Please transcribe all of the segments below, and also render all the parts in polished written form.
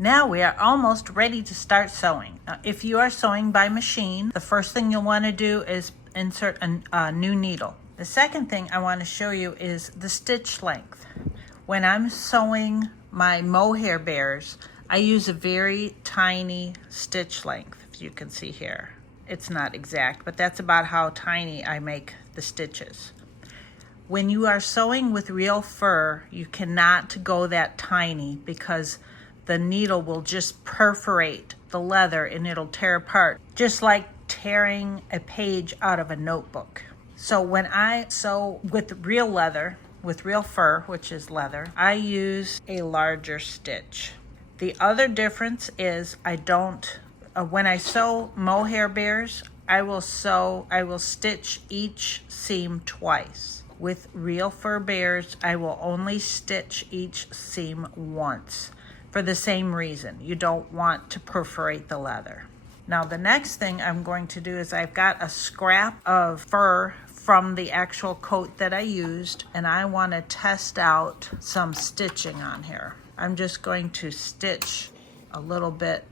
Now we are almost ready to start sewing. Now, if you are sewing by machine, the first thing you'll want to do is insert a new needle. The second thing I want to show you is the stitch length. When I'm sewing my mohair bears, I use a very tiny stitch length, if you can see here. It's not exact, but that's about how tiny I make the stitches. When you are sewing with real fur, you cannot go that tiny because the needle will just perforate the leather and it'll tear apart, just like tearing a page out of a notebook. So when I sew with real leather, with real fur, which is leather, I use a larger stitch. The other difference is when I sew mohair bears, I will stitch each seam twice. With real fur bears, I will only stitch each seam once for the same reason. You don't want to perforate the leather. Now the next thing I'm going to do is I've got a scrap of fur from the actual coat that I used, and I want to test out some stitching on here. I'm just going to stitch a little bit,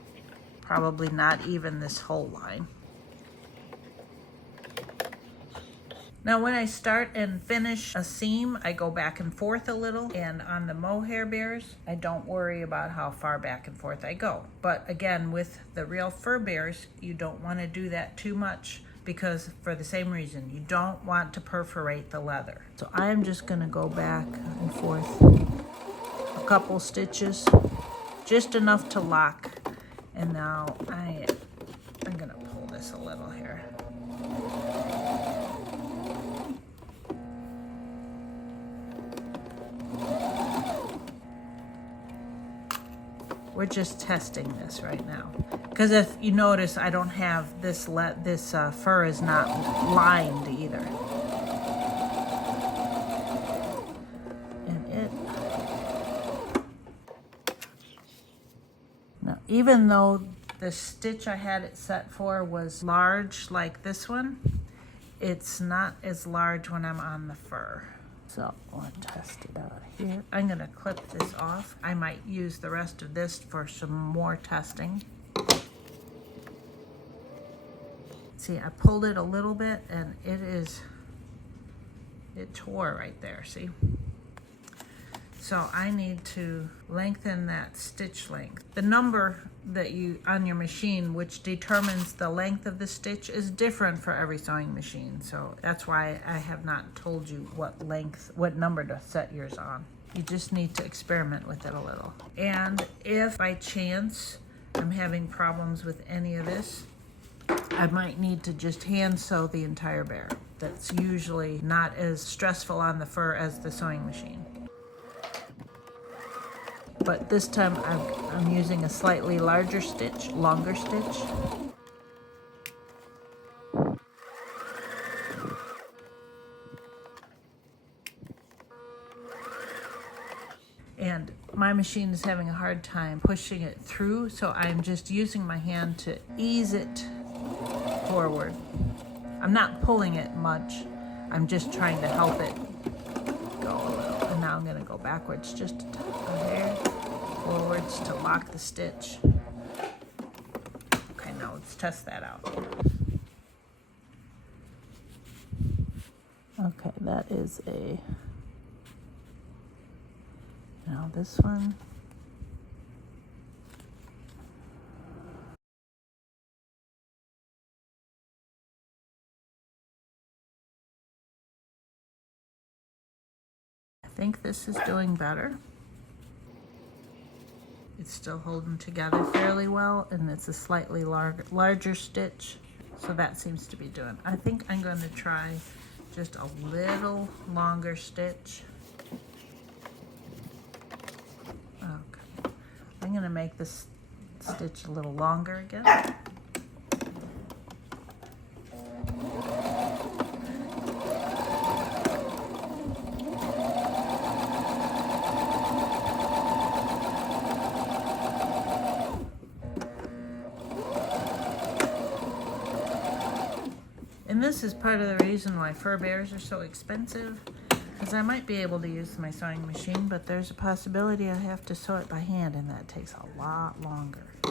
probably not even this whole line. Now when I start and finish a seam, I go back and forth a little, and on the mohair bears, I don't worry about how far back and forth I go. But again, with the real fur bears, you don't want to do that too much because for the same reason, you don't want to perforate the leather. So I'm just gonna go back and forth a couple stitches, just enough to lock. And now I'm gonna pull this a little here. We're just testing this right now. Because if you notice, I don't have this fur is not lined either. Now, even though the stitch I had it set for was large like this one, it's not as large when I'm on the fur. So I'll test it out here. I'm gonna clip this off. I might use the rest of this for some more testing. See, I pulled it a little bit and it tore right there, see? So I need to lengthen that stitch length. The number that on your machine, which determines the length of the stitch, is different for every sewing machine. So that's why I have not told you what number to set yours on. You just need to experiment with it a little. And if by chance I'm having problems with any of this, I might need to just hand sew the entire bear. That's usually not as stressful on the fur as the sewing machine. But this time I'm using a slightly longer stitch. And my machine is having a hard time pushing it through, so I'm just using my hand to ease it forward. I'm not pulling it much. I'm just trying to help it go a little. And now I'm going to go backwards just a hair, forwards to lock the stitch. Okay, now let's test that out. Okay, that is now this one. I think this is doing better. It's still holding together fairly well, and it's a slightly larger stitch, so that seems to be doing. I think I'm going to try just a little longer stitch. Okay, I'm going to make this stitch a little longer again. And this is part of the reason why fur bears are so expensive. because I might be able to use my sewing machine, but there's a possibility I have to sew it by hand, and that takes a lot longer. I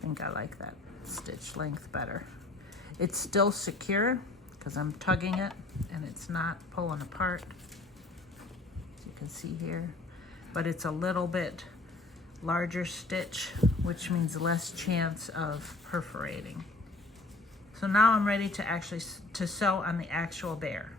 think I like that stitch length better. It's still secure because I'm tugging it and it's not pulling apart, as you can see here, but it's a little bit larger stitch, which means less chance of perforating. So now I'm ready to actually sew on the actual bear.